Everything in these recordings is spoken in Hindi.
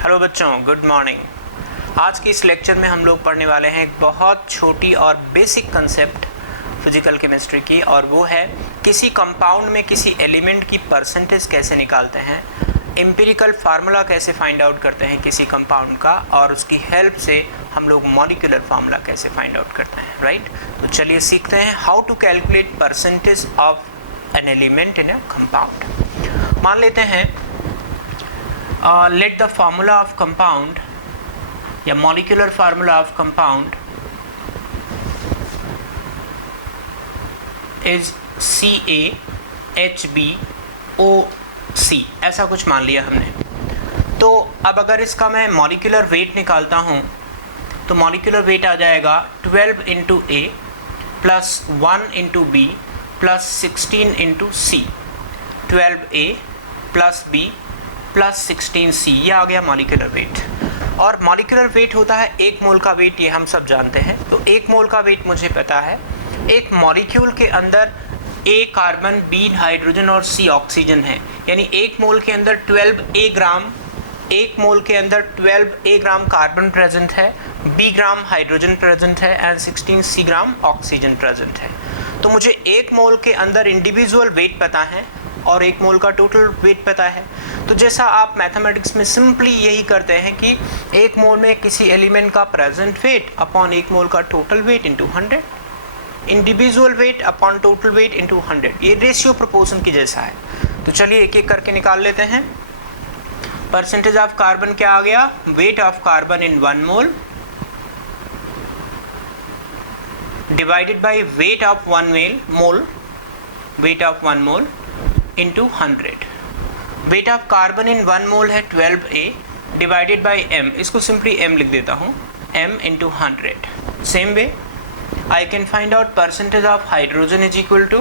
हेलो बच्चों, गुड मॉर्निंग। आज की इस लेक्चर में हम लोग पढ़ने वाले हैं एक बहुत छोटी और बेसिक कंसेप्ट फिजिकल केमिस्ट्री की, और वो है किसी कंपाउंड में किसी एलिमेंट की परसेंटेज कैसे निकालते हैं, एम्पिरिकल फार्मूला कैसे फाइंड आउट करते हैं किसी कंपाउंड का, और उसकी हेल्प से हम लोग मॉलिक्यूलर फार्मूला कैसे फाइंड आउट करते हैं, राइट। तो चलिए सीखते हैं how to calculate percentage of an element in a compound. मान लेते हैं let the formula of compound या molecular formula of compound is CaHbOc, ऐसा कुछ मान लिया हमने। तो अब अगर इसका मैं molecular weight निकालता हूँ तो molecular weight आ जाएगा 12 into A plus 1 into B plus 16 into C। 12A plus B plus 16C, ये आ गया मॉलिक्यूलर वेट। और मॉलिक्यूलर वेट होता है 1 मोल का वेट, ये हम सब जानते हैं। तो 1 मोल का वेट मुझे पता है। एक मॉलिक्यूल के अंदर A कार्बन, B हाइड्रोजन और C ऑक्सीजन है, यानी 1 मोल के अंदर 12A ग्राम, 1 मोल के अंदर 12A ग्राम कार्बन प्रेजेंट है, B ग्राम हाइड्रोजन प्रेजेंट है and 16C gram oxygen present है। तो मुझे 1 मोल के अंदर इंडिविजुअल वेट पता है और 1 मोल का टोटल वेट पता है। तो जैसा आप मैथमेटिक्स में सिंपली यही करते हैं कि 1 मोल में किसी एलिमेंट का प्रेजेंट वेट अपॉन 1 मोल का total weight into 100, individual weight upon total weight into 100, ये रेशियो प्रोपोर्शन की जैसा है। तो चलिए एक एक करके निकाल लेते हैं। परसेंटेज ऑफ कार्बन क्या आ गया, weight of carbon in 1 mole divided by weight of 1 mole, weight of 1 mole into 100। Weight of carbon in 1 mole है 12A डिवाइडेड बाई m, इसको सिंपली m लिख देता हूँ, m into 100। Same way I can find out percentage of hydrogen is equal to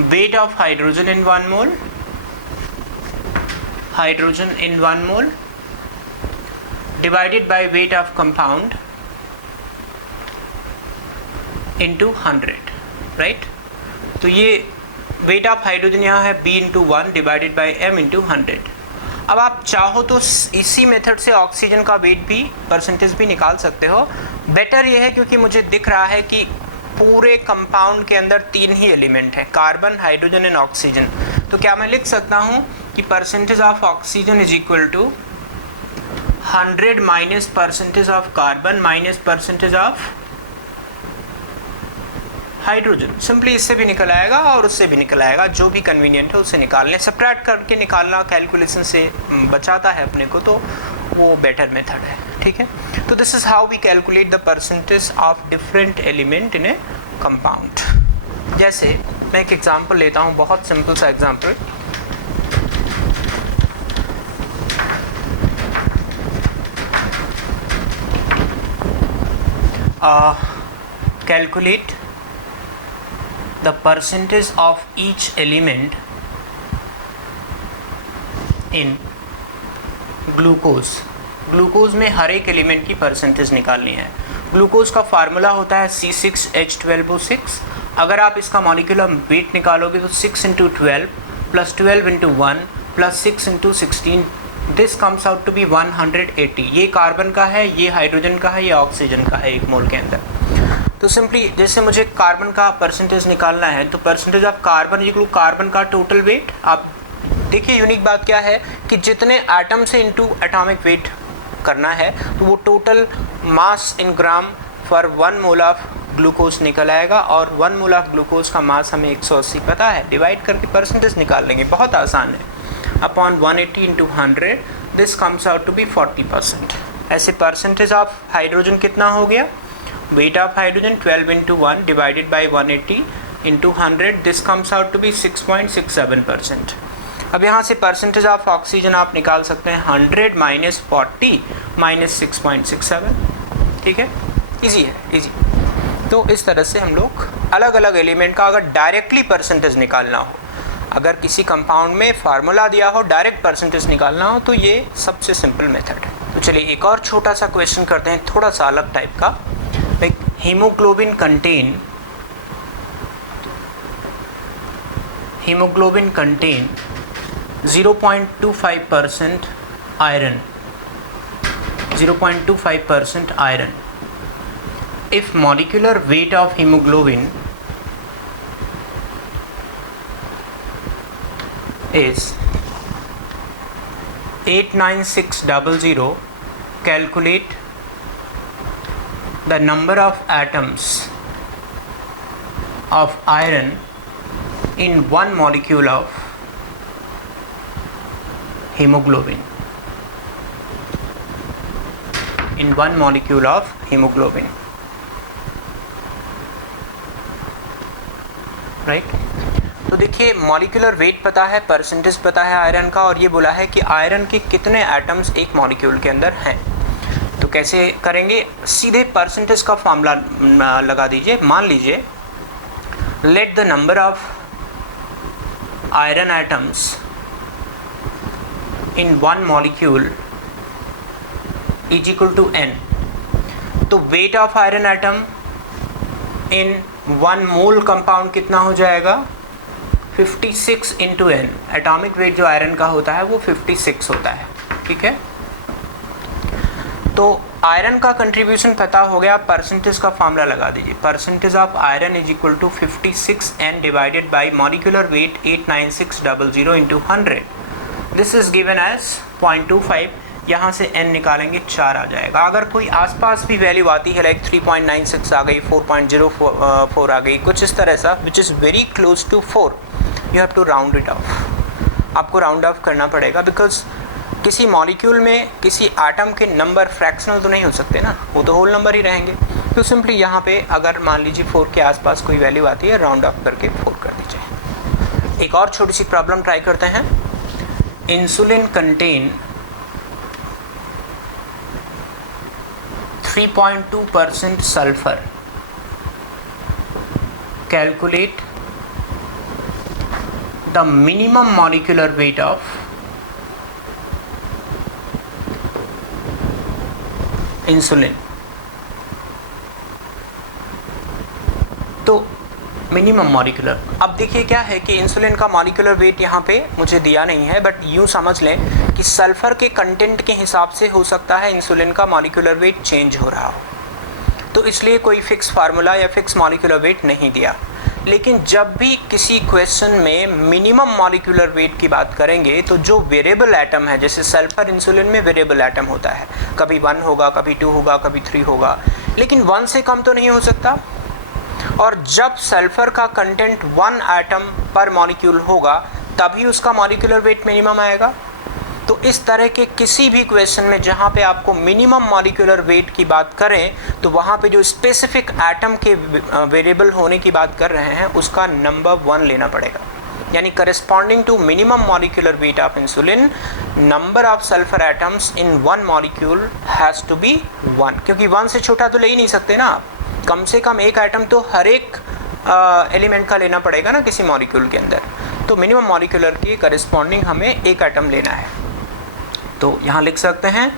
weight of hydrogen in 1 mole, hydrogen in 1 mole divided by weight of compound into 100, right. तो ये वेट ऑफ हाइड्रोजन यहाँ है B into 1 divided by m into 100। अब आप चाहो तो इसी मेथड से ऑक्सीजन का वेट भी, परसेंटेज भी निकाल सकते हो। बेटर ये है क्योंकि मुझे दिख रहा है कि पूरे कंपाउंड के अंदर 3 ही एलिमेंट हैं, कार्बन, हाइड्रोजन एंड ऑक्सीजन। तो क्या मैं लिख सकता हूँ कि percentage of oxygen is equal to 100 minus percentage of carbon minus percentage of hydrogen. Simply इससे भी निकल आएगा और उससे भी निकल आएगा, जो भी कन्वीनियंट है उससे निकाल लें। सब्ट्रैक्ट करके निकालना कैलकुलेशन से बचाता है अपने को, तो वो बेटर मेथड है, ठीक है। तो this is how we calculate the percentage of different element in a compound. जैसे मैं एक एग्जांपल लेता हूँ, बहुत सिंपल सा example. Calculate the percentage of each element in glucose। Glucose में हर एक एलिमेंट की परसेंटेज निकालनी है। ग्लूकोज का फार्मूला होता है C6H12O6। अगर आप इसका मॉलिक्यूलर वेट निकालोगे तो 6 into 12 plus 12 into 1 plus 6 into 16, this comes out to be 180। ये कार्बन का है, ये हाइड्रोजन का है, ये ऑक्सीजन का है 1 मोल के अंदर। तो सिंपली जैसे मुझे कार्बन का परसेंटेज निकालना है, तो percentage of carbon equal carbon का टोटल वेट। आप देखिए यूनिक बात क्या है कि जितने एटम से इनटू एटॉमिक वेट करना है, तो वो total mass in gram for 1 mole of glucose निकल आएगा। और 1 मोल ऑफ ग्लूकोज का मास हमें 180 पता है, डिवाइड करके परसेंटेज निकाल लेंगे, बहुत आसान है। Upon 180 into 100, this comes out to be 40%। ऐसे परसेंटेज ऑफ हाइड्रोजन कितना हो गया, weight of hydrogen 12 into 1 divided by 180 into 100, this comes out to be 6.67%। अब यहाँ से परसेंटेज ऑफ ऑक्सीजन आप निकाल सकते हैं 100 माइनस 40 माइनस 6.67, ठीक है, इजी है, इजी। तो इस तरह से हम लोग अलग अलग एलिमेंट का अगर डायरेक्टली परसेंटेज निकालना हो, अगर किसी कंपाउंड में फार्मूला दिया हो, डायरेक्ट परसेंटेज निकालना हो, तो ये सबसे सिंपल मेथड है। तो चलिए एक और छोटा सा क्वेश्चन करते हैं, थोड़ा सा अलग टाइप का। hemoglobin contain 0.25% iron 0.25% iron. If molecular weight of hemoglobin is 89600, calculate the number of atoms of iron in 1 molecule of hemoglobin. In 1 molecule of hemoglobin, right. तो देखिए मॉलिक्यूलर वेट पता है, परसेंटेज पता है आयरन का, और ये बोला है कि आयरन के कितने एटम्स एक मॉलिक्यूल के अंदर हैं। तो कैसे करेंगे, सीधे परसेंटेज का फॉर्मूला लगा दीजिए। मान लीजिए let the number of iron atoms in 1 molecule is equal to n। तो weight of iron atom in 1 mole compound कितना हो जाएगा, 56 इंटू n। एटॉमिक वेट जो आयरन का होता है वो 56 होता है, ठीक है। तो आयरन का कंट्रीब्यूशन पता हो गया, परसेंटेज का फॉर्मूला लगा दीजिए। Percentage of iron is equal to 56n divided by molecular weight 89600 into 100। This is given as 0.25। यहाँ से n निकालेंगे 4 आ जाएगा। अगर कोई आसपास भी वैल्यू आती है लाइक 3.96 आ गई, 4.04 आ गई, कुछ इस तरह सा which is very close to 4, you have to round it off. आपको राउंड ऑफ करना पड़ेगा, बिकॉज किसी मॉलिक्यूल में किसी एटम के नंबर फ्रैक्शनल तो नहीं हो सकते ना, वो तो होल नंबर ही रहेंगे। तो सिंपली यहाँ पे अगर मान लीजिए 4 के आसपास कोई वैल्यू आती है, राउंड ऑफ करके 4 कर दीजिए। एक और छोटी सी प्रॉब्लम ट्राई करते हैं। Insulin contain 3.2% sulfur. Calculate the minimum molecular weight of insulin. तो मिनिमम मॉलिक्यूलर, अब देखिए क्या है कि इंसुलिन का मॉलिक्यूलर वेट यहाँ पे मुझे दिया नहीं है, बट यूँ समझ लें कि सल्फर के कंटेंट के हिसाब से हो सकता है इंसुलिन का मॉलिक्यूलर वेट चेंज हो रहा हो। तो इसलिए कोई फिक्स फार्मूला या फिक्स मॉलिक्यूलर वेट नहीं दिया। लेकिन जब भी किसी क्वेश्चन में मिनिमम मॉलिक्यूलर वेट की बात करेंगे तो जो वेरिएबल एटम है, जैसे सल्फर इंसुलिन में वेरिएबल एटम होता है, कभी 1 होगा, कभी 2 होगा, कभी 3 होगा, लेकिन 1 से कम तो नहीं हो सकता। और जब सल्फर का कंटेंट 1 एटम पर मॉलिक्यूल होगा तभी उसका मॉलिक्यूलर वेट मिनिमम आएगा। तो इस तरह के किसी भी क्वेश्चन में जहाँ पे आपको मिनिमम मॉलिक्यूलर वेट की बात करें तो वहाँ पे जो स्पेसिफिक एटम के वेरिएबल होने की बात कर रहे हैं उसका नंबर 1 लेना पड़ेगा। यानी corresponding to minimum molecular weight of insulin, number of sulphur atoms in 1 molecule has to be 1, क्योंकि 1 से छोटा तो ले ही नहीं सकते ना आप। कम से कम एक आइटम तो हर एक एलिमेंट का लेना पड़ेगा ना किसी मॉलिक्यूल के अंदर। तो मिनिमम मॉलिक्यूलर की करस्पॉन्डिंग हमें एक आइटम लेना है। तो यहाँ लिख सकते हैं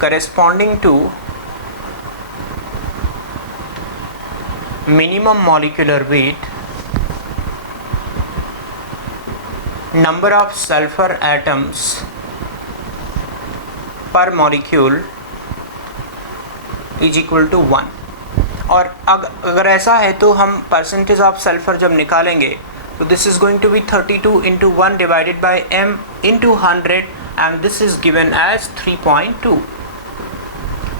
corresponding to minimum molecular weight number of sulphur atoms per molecule is equal to 1। और अगर ऐसा है तो हम परसेंटेज ऑफ सल्फर जब निकालेंगे तो this is going to be 32 into 1 divided by m into 100 and this is given as 3.2।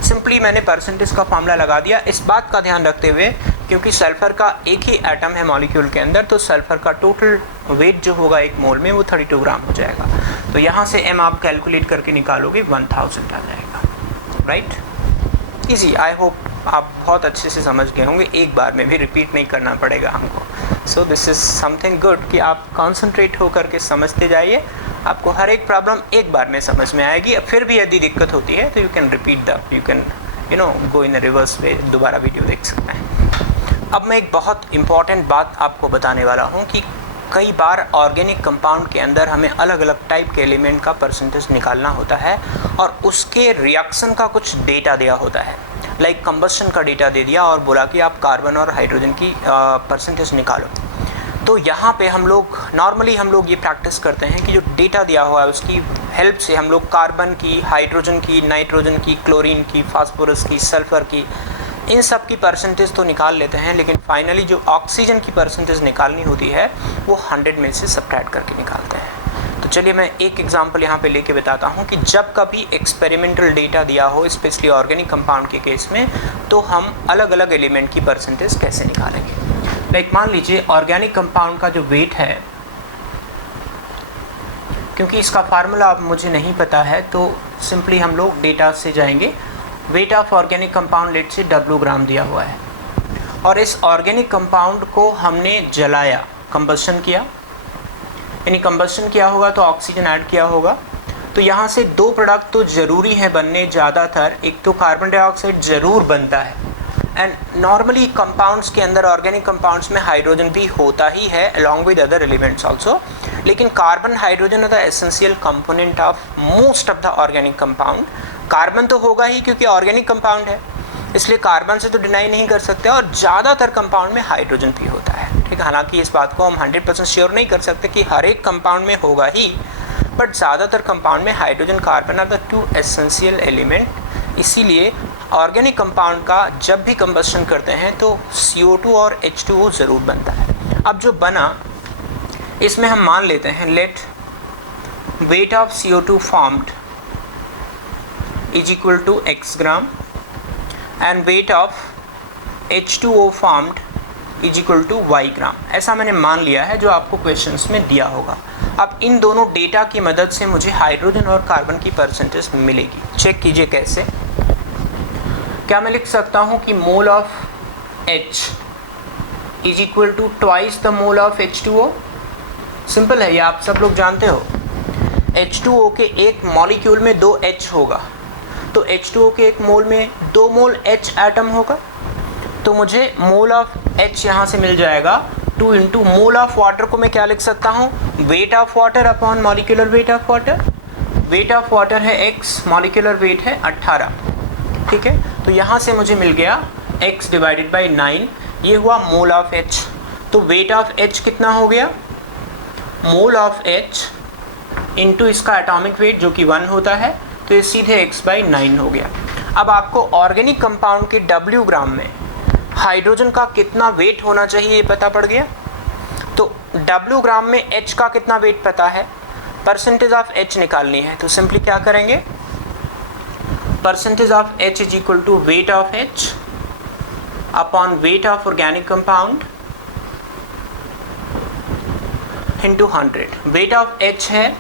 Simply मैंने परसेंटेज का फॉर्मूला लगा दिया, इस बात का ध्यान रखते हुए क्योंकि सल्फर का एक ही एटम है मॉलिक्यूल के अंदर, तो सल्फर का टोटल वेट जो होगा एक मोल में वो 32 ग्राम हो जाएगा। तो यहाँ से m आप कैलकुलेट करके निकालोगे 1000 आ जाएगा, राइट। ईजी, आई होप आप बहुत अच्छे से समझ गए होंगे, एक बार में भी रिपीट नहीं करना पड़ेगा हमको। So this is something good कि आप कॉन्सेंट्रेट होकर के समझते जाइए, आपको हर एक प्रॉब्लम एक बार में समझ में आएगी। अब फिर भी यदि दिक्कत होती है तो you can repeat you can go in reverse way, दोबारा वीडियो देख सकते हैं। अब मैं एक बहुत इंपॉर्टेंट बात आपको बताने वाला हूँ कि कई बार ऑर्गेनिक कंपाउंड के अंदर हमें अलग अलग टाइप के एलिमेंट का परसेंटेज निकालना होता है और उसके रिएक्शन का कुछ डेटा दिया होता है। लाइक कंबस्शन का डेटा दे दिया और बोला कि आप कार्बन और हाइड्रोजन की परसेंटेज निकालो। तो यहाँ पे हम लोग नॉर्मली ये प्रैक्टिस करते हैं कि जो डेटा दिया हुआ है उसकी हेल्प से हम लोग कार्बन की, हाइड्रोजन की, नाइट्रोजन की, क्लोरीन की, फास्फोरस की, सल्फ़र की, इन सब की परसेंटेज तो निकाल लेते हैं, लेकिन फाइनली जो ऑक्सीजन की परसेंटेज निकालनी होती है वो 100 में से सब्ट्रैक्ट करके निकालते हैं। तो चलिए मैं एक एग्जांपल यहाँ पे लेके बताता हूँ कि जब कभी एक्सपेरिमेंटल डेटा दिया हो, स्पेशली ऑर्गेनिक कंपाउंड के केस में, तो हम अलग अलग एलिमेंट की परसेंटेज कैसे निकालेंगे। लाइक मान लीजिए ऑर्गेनिक कंपाउंड का जो वेट है, क्योंकि इसका फार्मूला अब मुझे नहीं पता है तो सिंपली हम लोग डेटा से जाएंगे। Weight of organic compound let say W gram दिया हुआ है और इस ऑर्गेनिक कंपाउंड को हमने जलाया, कंबशन किया, यानी कंबशन किया होगा तो ऑक्सीजन ऐड किया होगा। तो यहाँ से दो प्रोडक्ट तो ज़रूरी है बनने ज़्यादातर, एक तो कार्बन डाइऑक्साइड ज़रूर बनता है एंड नॉर्मली कंपाउंड्स के अंदर, ऑर्गेनिक कंपाउंड्स में हाइड्रोजन भी होता ही है along with other elements also, लेकिन carbon hydrogen is the essential component of most of the organic compound. Carbon तो होगा ही क्योंकि ऑर्गेनिक कंपाउंड है, इसलिए कार्बन से तो डिनाई नहीं कर सकते, और ज़्यादातर कंपाउंड में हाइड्रोजन भी होता है। ठीक है, हालांकि इस बात को हम 100% श्योर नहीं कर सकते कि हर एक कंपाउंड में होगा ही, बट ज़्यादातर कंपाउंड में hydrogen, carbon are the two essential element. इसीलिए ऑर्गेनिक कंपाउंड का जब भी कंबशन करते हैं तो CO2 और H2O ज़रूर बनता है। अब जो बना इसमें हम मान लेते हैं let weight of CO2 formed is equal to X gram and weight of H2O formed is equal to Y gram. ऐसा मैंने मान लिया है जो आपको क्वेश्चंस में दिया होगा। अब इन दोनों डेटा की मदद से मुझे हाइड्रोजन और कार्बन की परसेंटेज मिलेगी। चेक कीजिए कैसे। क्या मैं लिख सकता हूँ कि mole of H is equal to twice the mole of H2O? Simple है, ये आप सब लोग जानते हो। H2O के एक मॉलिक्यूल में 2 H होगा, तो H2O के एक मोल में 2 मोल H एटम होगा, तो मुझे मोल ऑफ H यहाँ से मिल जाएगा 2 इंटू मोल ऑफ वाटर को मैं क्या लिख सकता हूँ, wait of water upon molecular weight of water. Wait of water है X, मॉलिक्यूलर वेट है 18। ठीक है, तो यहाँ से मुझे मिल गया X डिवाइडेड बाई 9, ये हुआ मोल ऑफ H। तो वेट ऑफ H कितना हो गया, मोल ऑफ H इंटू इसका एटॉमिक वेट जो कि 1 होता है, तो ये सीधे X/9 हो गया। अब आपको ऑर्गेनिक कंपाउंड के W ग्राम में हाइड्रोजन का कितना वेट होना चाहिए ये पता पड़ गया। तो W ग्राम में H का कितना वेट पता है, परसेंटेज ऑफ H निकालनी है, तो सिंपली क्या करेंगे, percentage of H is equal to weight of H upon weight of organic compound into 100। Weight of H है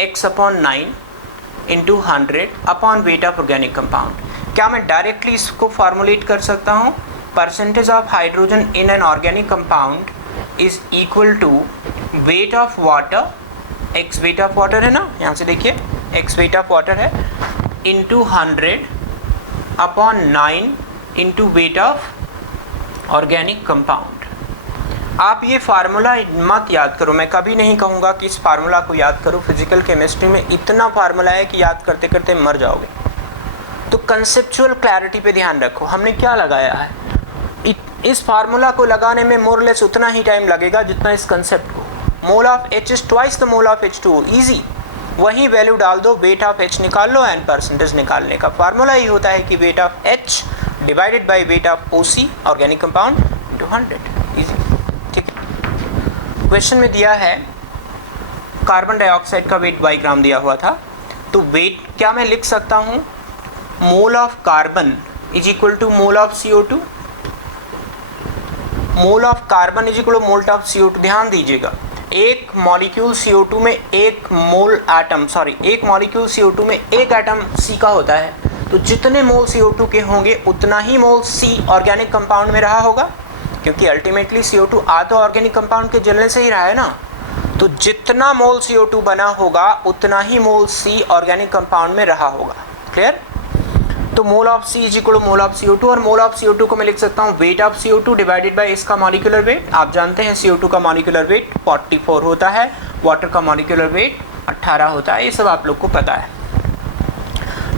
X upon 9 into 100 upon weight of organic compound. क्या मैं डायरेक्टली इसको फार्मूलेट कर सकता हूँ, percentage of hydrogen in an organic compound is equal to weight of water, X weight of water है ना, यहाँ से देखिए X वेट ऑफ वाटर है, into 100 upon 9 into weight of organic compound. आप ये फार्मूला मत याद करो, मैं कभी नहीं कहूँगा कि इस फार्मूला को याद करो। फिजिकल केमिस्ट्री में इतना फार्मूला है कि याद करते करते मर जाओगे। तो कंसेप्चुअल क्लैरिटी पे ध्यान रखो, हमने क्या लगाया है। इस फार्मूला को लगाने में मोरलेस उतना ही टाइम लगेगा जितना इस कंसेप्ट को। मोल of H is twice the mole of H2O, easy. वही वैल्यू डाल दो, वेट ऑफ H निकाल लो एंड परसेंटेज निकालने का फार्मूला ही होता है कि wait of H divided by weight of OC organic compound into 100, easy. ठीक है, क्वेश्चन में दिया है कार्बन डाइऑक्साइड का वेट Y ग्राम दिया हुआ था, तो वेट क्या मैं लिख सकता हूँ, mole of carbon is equal to mole of CO2। Mole of carbon is equal to mole of CO2। ध्यान दीजिएगा, एक मॉलिक्यूल CO2 में एक मॉलिक्यूल CO2 में एक एटम C का होता है, तो जितने मोल CO2 के होंगे उतना ही मोल C ऑर्गेनिक कंपाउंड में रहा होगा, क्योंकि अल्टीमेटली CO2 आ तो ऑर्गेनिक कंपाउंड के जलने से ही रहा है ना। तो जितना मोल CO2 बना होगा उतना ही मोल C ऑर्गेनिक कंपाउंड में रहा होगा। क्लियर? तो mole of C is equal to mole of CO2, और मोल ऑफ CO2 को मैं लिख सकता हूँ wait of CO2 divided by इसका मॉलिक्यूलर वेट। आप जानते हैं CO2 का मॉलिक्यूलर वेट 44 होता है, वाटर का मॉलिक्यूलर वेट 18 होता है, ये सब आप लोग को पता है।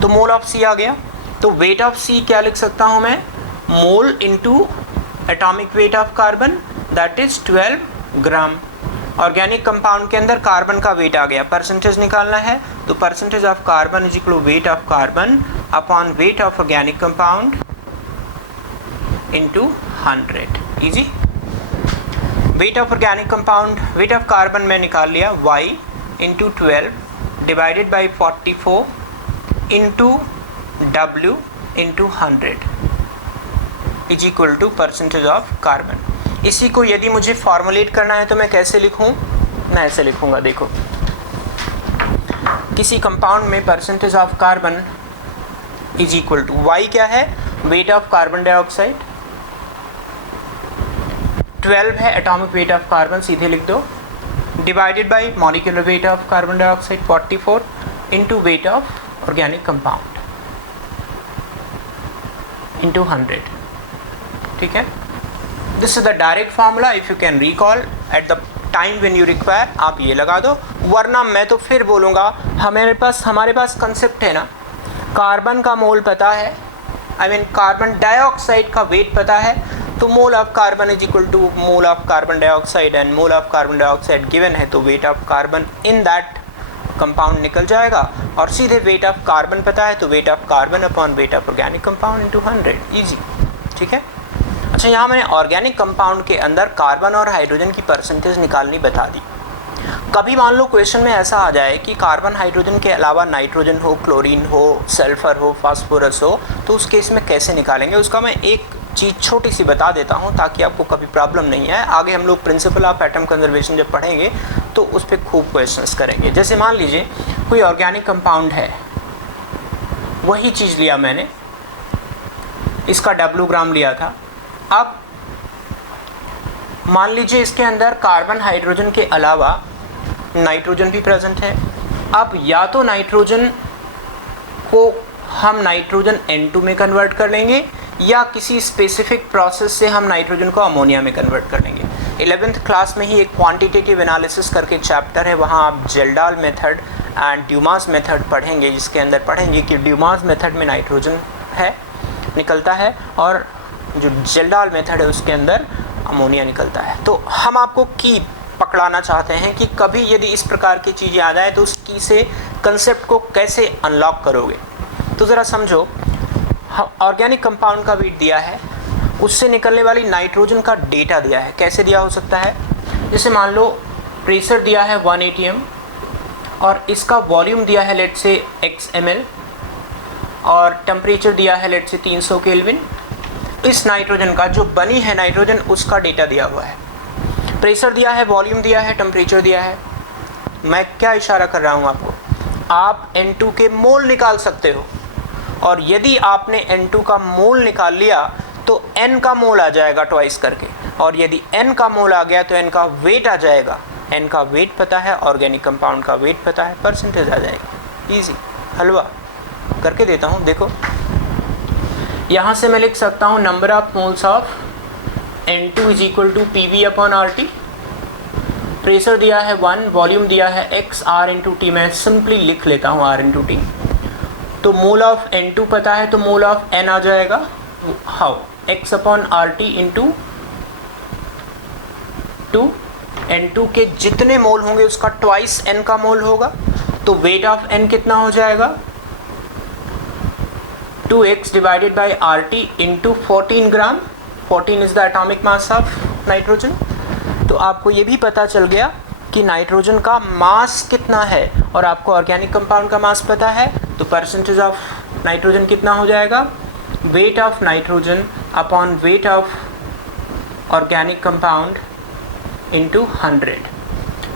तो मोल ऑफ C आ गया, तो वेट ऑफ C क्या लिख सकता हूँ मैं, mole into atomic weight of carbon, that is 12 gram. Organic compound के अंदर कार्बन का वेट आ गया, परसेंटेज निकालना है तो percentage of carbon is equal to weight of carbon upon weight of organic compound into 100। Easy. Weight of organic compound, weight of carbon में निकाल लिया y into 12 divided by 44 into w into 100 is equal to percentage of carbon. इसी को यदि मुझे फॉर्मुलेट करना है तो मैं कैसे लिखूं? मैं ऐसे लिखूंगा, देखो, किसी कंपाउंड में percentage of carbon is equal to y क्या है? वेट ऑफ कार्बन डाइऑक्साइड, 12 है एटॉमिक वेट ऑफ कार्बन, सीधे लिख दो, divided by molecular weight of carbon dioxide 44 into wait of organic compound into 100। ठीक है, this is the direct formula. If you can recall at the time when you require, आप ये लगा दो, वरना मैं तो फिर बोलूँगा हमारे पास कंसेप्ट है ना, कार्बन का मोल पता है, आई मीन कार्बन डाइऑक्साइड का वेट पता है, तो mole of carbon is equal to mole of carbon dioxide and mole of carbon dioxide given है तो weight of carbon in that compound निकल जाएगा, और सीधे वेट ऑफ कार्बन पता है तो weight of carbon upon weight of organic compound into 100। Easy. ठीक है। अच्छा, यहाँ मैंने ऑर्गेनिक कंपाउंड के अंदर कार्बन और हाइड्रोजन की परसेंटेज निकालनी बता दी। कभी मान लो क्वेश्चन में ऐसा आ जाए कि कार्बन हाइड्रोजन के अलावा नाइट्रोजन हो, क्लोरीन हो, सल्फर हो, फास्फोरस हो, तो उस केस में कैसे निकालेंगे उसका मैं एक चीज़ छोटी सी बता देता हूँ ताकि आपको कभी प्रॉब्लम नहीं है। आगे हम लोग प्रिंसिपल ऑफ एटम कंजर्वेशन जब पढ़ेंगे तो उस पर खूब क्वेश्चंस करेंगे। जैसे मान लीजिए कोई ऑर्गेनिक कंपाउंड है, वही चीज़ लिया मैंने, इसका W ग्राम लिया था। अब मान लीजिए इसके अंदर कार्बन हाइड्रोजन के अलावा नाइट्रोजन भी प्रेजेंट है। अब या तो नाइट्रोजन को हम नाइट्रोजन N2 में कन्वर्ट कर लेंगे या किसी स्पेसिफिक प्रोसेस से हम नाइट्रोजन को अमोनिया में कन्वर्ट कर लेंगे। 11th क्लास में ही एक क्वांटिटेटिव एनालिसिस करके चैप्टर है, वहाँ आप जेल्डाल मेथड एंड ड्यूमास मेथड पढ़ेंगे, जिसके अंदर पढ़ेंगे कि ड्यूमास मेथड में नाइट्रोजन है निकलता है और जो जेल्डाल मेथड है उसके अंदर अमोनिया निकलता है। तो हम आपको की पकड़ाना चाहते हैं कि कभी यदि इस प्रकार की चीज़ें आ जाए तो उस की से कंसेप्ट को कैसे अनलॉक करोगे। तो ज़रा समझो, ऑर्गेनिक कंपाउंड का वेट दिया है, उससे निकलने वाली नाइट्रोजन का डेटा दिया है। कैसे दिया हो सकता है? जैसे मान लो प्रेशर दिया है 1 atm और इसका वॉल्यूम दिया है लेट से x ml और टेम्परेचर दिया है लेट से 300 केल्विन। इस नाइट्रोजन का जो बनी है नाइट्रोजन उसका डेटा दिया हुआ है, प्रेशर दिया है, वॉल्यूम दिया है, टेम्परेचर दिया है। मैं क्या इशारा कर रहा हूँ आपको, आप N2 के मोल निकाल सकते हो और यदि आपने N2 का मोल निकाल लिया तो N का मोल आ जाएगा ट्वाइस करके, और यदि N का मोल आ गया तो N का वेट आ जाएगा। N का वेट पता है, ऑर्गेनिक कंपाउंड का वेट पता है, परसेंटेज आ जाएगी। ईजी हलवा करके देता हूँ। देखो यहाँ से मैं लिख सकता हूँ number of moles of N2 is equal to PV upon RT। Pressure दिया है 1, वॉल्यूम दिया है x, R इंटू टी, मैं सिंपली लिख लेता हूँ R इंटू टी। तो मोल ऑफ N2 पता है तो मोल ऑफ N आ जाएगा, how, x upon RT into 2। N2 के जितने मोल होंगे उसका ट्वाइस N का मोल होगा, तो वेट ऑफ N कितना हो जाएगा, 2x divided by RT into 14 gram. 14 is the atomic mass of nitrogen. तो आपको ये भी पता चल गया कि नाइट्रोजन का मास कितना है और आपको ऑर्गेनिक कंपाउंड का मास पता है, तो परसेंटेज ऑफ नाइट्रोजन कितना हो जाएगा, weight of nitrogen upon weight of organic compound into 100।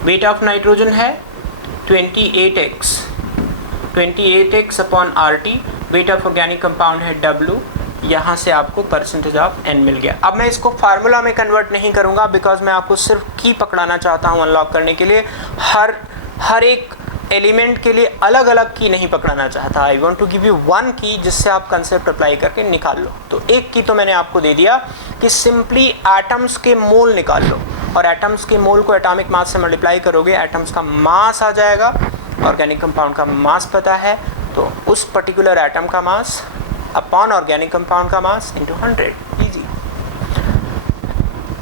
Weight of nitrogen है 28x, 28x upon RT, wait of organic compound है W। यहाँ से आपको परसेंटेज ऑफ N मिल गया। अब मैं इसको फार्मूला में कन्वर्ट नहीं करूँगा बिकॉज मैं आपको सिर्फ की पकड़ाना चाहता हूँ अनलॉक करने के लिए। हर एक एलिमेंट के लिए अलग अलग की नहीं पकड़ाना चाहता। I want to give you one key जिससे आप कंसेप्ट अप्लाई करके निकाल लो। तो एक की तो मैंने आपको दे दिया कि सिंपली एटम्स के मोल निकाल लो, और एटम्स के मोल को एटॉमिक मास से मल्टीप्लाई करोगे, एटम्स का मास आ जाएगा। ऑर्गेनिक कंपाउंड का मास पता है तो उस पर्टिकुलर एटम का मास अपॉन ऑर्गेनिक कंपाउंड का मास इंटू 100। इजी।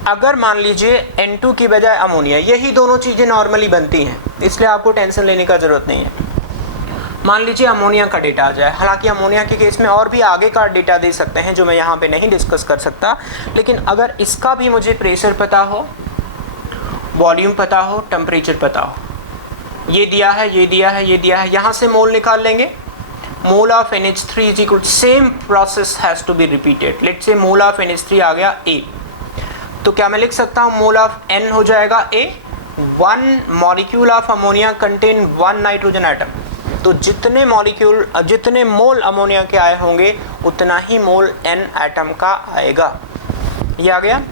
अगर मान लीजिए N2 की बजाय अमोनिया, यही दोनों चीज़ें नॉर्मली बनती हैं, इसलिए आपको टेंशन लेने का ज़रूरत नहीं है। मान लीजिए अमोनिया का डेटा आ जाए, हालांकि अमोनिया के केस में और भी आगे का डेटा दे सकते हैं जो मैं यहाँ पे नहीं डिस्कस कर सकता, लेकिन अगर इसका भी मुझे प्रेशर पता हो, वॉल्यूम पता हो, टेम्परेचर पता हो, ये दिया है, ये दिया है, ये दिया है, यहाँ से मोल निकाल लेंगे। Mole of NH3 is equal, same process has to be repeated. Let's say mole of NH3 आ गया A, तो क्या मैं लिख सकता हूँ मोल ऑफ N हो जाएगा A। 1 molecule of ammonia contain 1 nitrogen atom, तो जितने मॉलिक्यूल, जितने मोल अमोनिया के आए होंगे उतना ही मोल N एटम का आएगा। ये आ गया,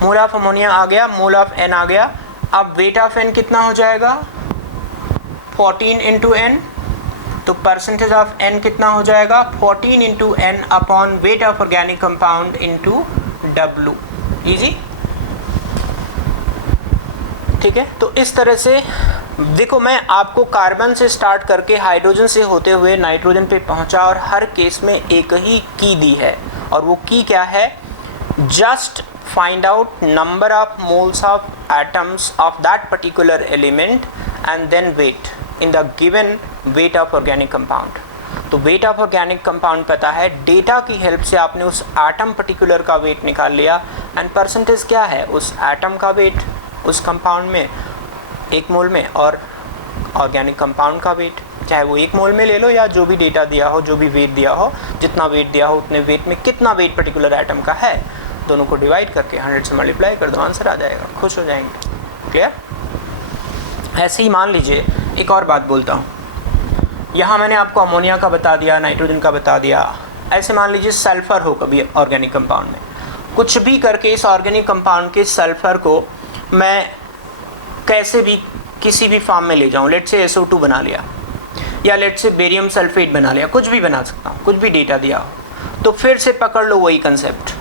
मोल ऑफ अमोनिया आ गया, मोल ऑफ N आ गया। अब वेट ऑफ N कितना हो जाएगा, 14 इंटू N, तो परसेंटेज ऑफ N कितना हो जाएगा, 14 into N upon weight of organic compound into W। Easy, ठीक है। तो इस तरह से देखो, मैं आपको कार्बन से स्टार्ट करके हाइड्रोजन से होते हुए नाइट्रोजन पे पहुंचा, और हर केस में एक ही की दी है, और वो की क्या है, just find out number of moles of atoms of that particular element and then weight in the given weight of organic compound। तो weight of organic compound पता है, डेटा की हेल्प से आपने उस एटम पर्टिकुलर का वेट निकाल लिया, एंड परसेंटेज क्या है, उस एटम का वेट उस कंपाउंड में 1 मोल में, और ऑर्गेनिक कंपाउंड का वेट चाहे वो 1 मोल में ले लो, या जो भी डेटा दिया हो, जो भी वेट दिया हो, जितना वेट दिया हो उतने वेट में कितना वेट पर्टिकुलर एटम का है, दोनों को डिवाइड करके 100 से मल्टीप्लाई कर दो, आंसर आ जाएगा, खुश हो जाएंगे। क्लियर। ऐसे ही मान लीजिए एक और बात बोलता हूँ, यहाँ मैंने आपको अमोनिया का बता दिया, नाइट्रोजन का बता दिया, ऐसे मान लीजिए सल्फ़र हो कभी ऑर्गेनिक कंपाउंड में, कुछ भी करके इस ऑर्गेनिक कंपाउंड के सल्फ़र को मैं कैसे भी किसी भी फॉर्म में ले जाऊँ, लेट से SO2 बना लिया, या लेट से बेरियम सल्फेट बना लिया, कुछ भी बना सकता हूँ, कुछ भी डेटा दिया हो, तो फिर से पकड़ लो वही कंसेप्ट,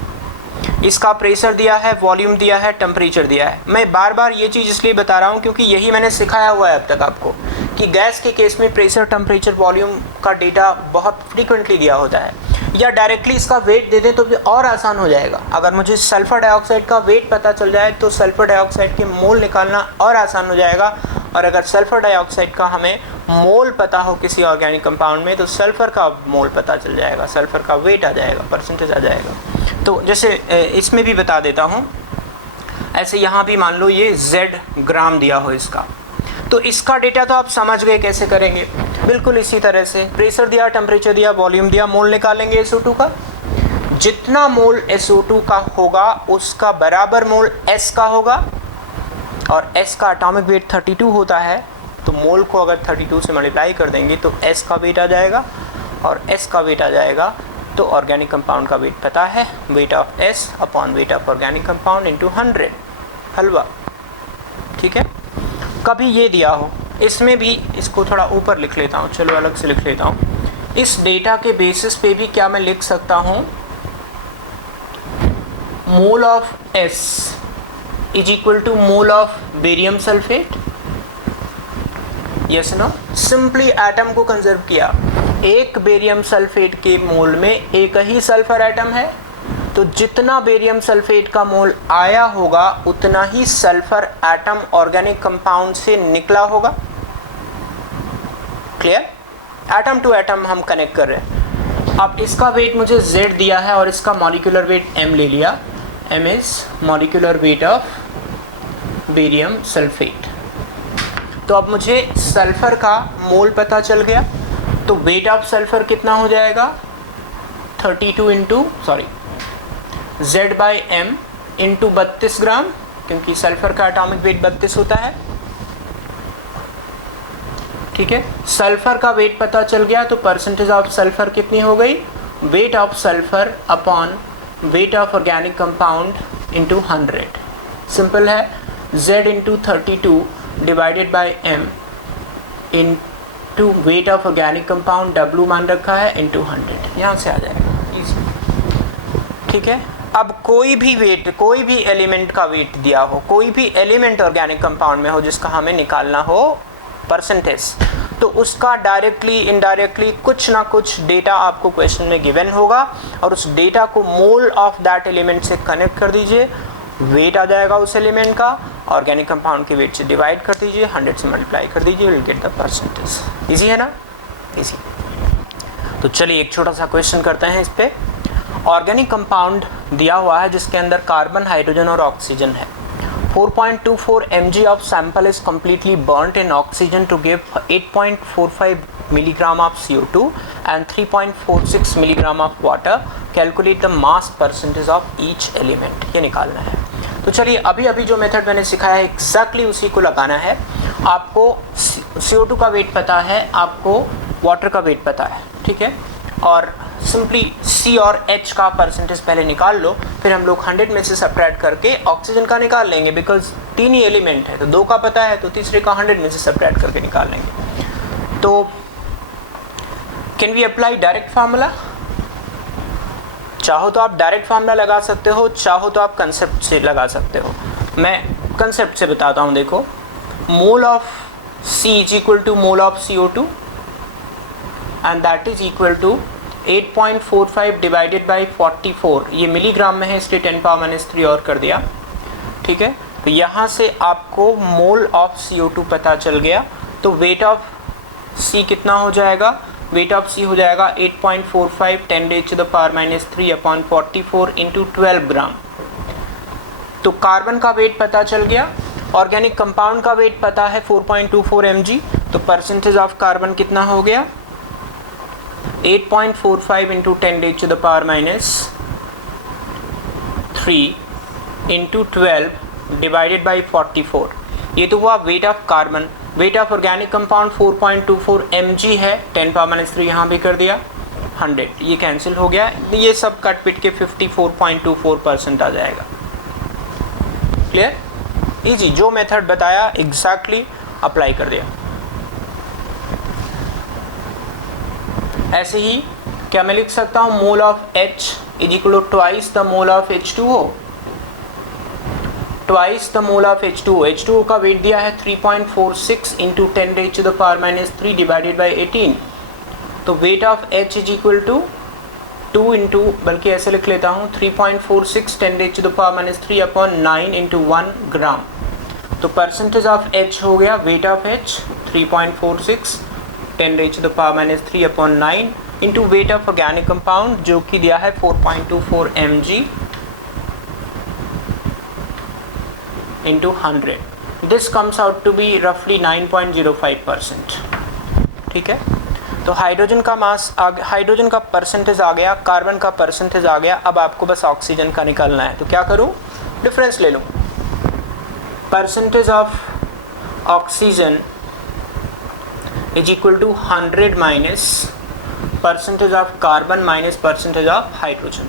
इसका प्रेशर दिया है, वॉल्यूम दिया है, टेम्परेचर दिया है। मैं बार बार ये चीज़ इसलिए बता रहा हूँ क्योंकि यही मैंने सिखाया हुआ है अब तक आपको, कि गैस के केस में प्रेशर, टेम्परेचर, वॉल्यूम का डेटा बहुत फ्रीक्वेंटली दिया होता है, या डायरेक्टली इसका वेट दे दें तो भी और आसान हो जाएगा। अगर मुझे सल्फ़र डाइऑक्साइड का वेट पता चल जाए तो सल्फ़र डाइऑक्साइड के मोल निकालना और आसान हो जाएगा, और अगर सल्फ़र डाइऑक्साइड का हमें मोल पता हो किसी ऑर्गेनिक कंपाउंड में, तो सल्फ़र का मोल पता चल जाएगा, सल्फ़र का वेट आ जाएगा, परसेंटेज आ जाएगा। तो जैसे इसमें भी बता देता हूँ, ऐसे यहाँ भी मान लो ये Z ग्राम दिया हो इसका, तो इसका डेटा तो आप समझ गए कैसे करेंगे। बिल्कुल इसी तरह से प्रेशर दिया, टेम्परेचर दिया, वॉल्यूम दिया, मोल निकालेंगे SO2 का। जितना मोल SO2 का होगा उसका बराबर मोल S का होगा, और S का एटॉमिक वेट 32 होता है, तो मोल को अगर 32 से मल्टीप्लाई कर देंगे तो S का वेट आ जाएगा, और S का वेट आ जाएगा तो ऑर्गेनिक कंपाउंड का वेट पता है, weight of S upon weight of organic compound into 100, हलवा। ठीक है। कभी ये दिया हो, इसमें भी इसको थोड़ा ऊपर लिख लेता हूँ, चलो अलग से लिख लेता हूँ। इस डेटा के बेसिस पे भी क्या मैं लिख सकता हूँ, mole of S is equal to mole of barium sulphate, yes no. Simply atom को कंजर्व किया, एक बेरियम सल्फेट के मोल में एक ही सल्फर एटम है, तो जितना बेरियम सल्फेट का मोल आया होगा उतना ही सल्फर एटम ऑर्गेनिक कंपाउंड से निकला होगा। क्लियर। एटम टू एटम हम कनेक्ट कर रहे हैं। अब इसका वेट मुझे Z दिया है और इसका मॉलिक्यूलर वेट M ले लिया, M is molecular weight of barium sulphate. तो अब मुझे सल्फर का मोल पता चल गया, तो वेट ऑफ सल्फर कितना हो जाएगा, 32 into Z by M into 32 ग्राम, क्योंकि सल्फर का एटॉमिक वेट 32 होता है। ठीक है। सल्फर का वेट पता चल गया, तो परसेंटेज ऑफ सल्फर कितनी हो गई, weight of sulphur upon weight of organic compound into 100। Simple है, Z into 32 divided by M into weight of organic compound, W मान रखा है, इंटू 100, यहाँ से आ जाएगा इजी। ठीक है। अब कोई भी वेट, कोई भी एलिमेंट का वेट दिया हो, कोई भी एलिमेंट ऑर्गेनिक कंपाउंड में हो जिसका हमें निकालना हो परसेंटेज, तो उसका डायरेक्टली इनडायरेक्टली कुछ ना कुछ डेटा आपको क्वेश्चन में गिवन होगा, और उस डेटा को मोल ऑफ दैट एलिमेंट से कनेक्ट कर दीजिए, वेट आ जाएगा उस एलिमेंट का, ऑर्गेनिक कंपाउंड के वेट से डिवाइड कर दीजिए, 100 से मल्टीप्लाई कर दीजिए, will get the percentage. Easy है ना, इजी। तो चलिए एक छोटा सा क्वेश्चन करते हैं इस पे। ऑर्गेनिक कंपाउंड दिया हुआ है जिसके अंदर कार्बन, हाइड्रोजन और ऑक्सीजन है। 4.24 mg of sample is completely burnt in oxygen to give 8.45 milligram of CO2 and 3.46 milligram of water. Calculate the mass percentage of each element. ये निकालना है। तो चलिए अभी जो मेथड मैंने सिखाया है एग्जैक्टली उसी को लगाना है। आपको CO2 का वेट पता है, आपको वाटर का वेट पता है, ठीक है, और सिंपली C और H का परसेंटेज पहले निकाल लो, फिर हम लोग 100 में से सब्ट्रैक्ट करके ऑक्सीजन का निकाल लेंगे, बिकॉज 3 ही एलिमेंट है, तो 2 का पता है तो तीसरे का 100 में से सब्ट्रैक्ट करके निकाल लेंगे। तो can we apply direct formula? चाहो तो आप डायरेक्ट फार्मूला लगा सकते हो, चाहो तो आप कंसेप्ट से लगा सकते हो। मैं कंसेप्ट से बताता हूँ। देखो, mole of C is equal to mole of CO2 and that is equal to 8.45 divided by 44। ये मिलीग्राम में है इसलिए 10⁻³ और कर दिया, ठीक है। तो यहाँ से आपको मोल ऑफ CO2 पता चल गया। तो वेट ऑफ C कितना हो जाएगा? वेट ऑफ C हो जाएगा 8.45 10⁻³ अपॉन 44 इंटू 12 ग्राम। तो कार्बन का वेट पता चल गया, ऑर्गेनिक कंपाउंड का वेट पता है 4.24 mg। तो परसेंटेज ऑफ कार्बन कितना हो गया? 8.45 इंटू 10⁻³ इंटू 12 डिवाइडेड बाई 44। ये तो हुआ wait of carbon. Wait of organic compound 4.24 mg है, 10⁻³ यहाँ भी कर दिया, 100, ये कैंसिल हो गया। ये सब कट पिट के 54.24% आ जाएगा। क्लियर? इजी। जो मेथड बताया एग्जैक्टली अप्लाई कर दिया। ऐसे ही क्या मैं लिख सकता हूँ? Mole of H is equal to twice the mole of H2O, twice the mole of H2O। H2O का वेट दिया है 3.46 इंटू 10⁻³ डिवाइडेड बाई 18। तो weight of H is equal to 2 into, बल्कि ऐसे लिख लेता हूँ, 3.46 10⁻³ अपॉन 9 इंटू 1 ग्राम। तो परसेंटेज ऑफ H हो गया, weight of H 3.46 10⁻³ upon 9 into weight of organic compound जो कि दिया है 4.24 mg into 100। This comes out to be रफली 9.05%। ठीक है, तो हाइड्रोजन का मास हाइड्रोजन का परसेंटेज आ गया, कार्बन का परसेंटेज आ गया। अब आपको बस ऑक्सीजन का निकालना है। तो क्या करूं? डिफरेंस ले लूं। Percentage of oxygen is equal to 100 minus percentage of carbon minus percentage of hydrogen.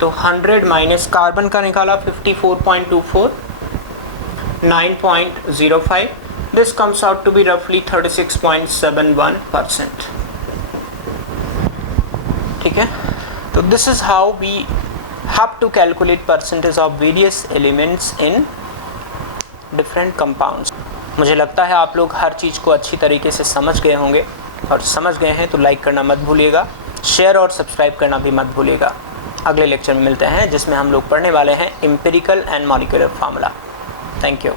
तो 100 माइनस कार्बन का निकाला 54.24, 9.05। This comes out to be रफली 36.71%। ठीक है, तो this is how we have to calculate percentage of various elements in different compounds. मुझे लगता है आप लोग हर चीज़ को अच्छी तरीके से समझ गए होंगे, और समझ गए हैं तो लाइक करना मत भूलिएगा, शेयर और सब्सक्राइब करना भी मत भूलिएगा। अगले लेक्चर में मिलते हैं जिसमें हम लोग पढ़ने वाले हैं empirical and molecular formula. Thank you.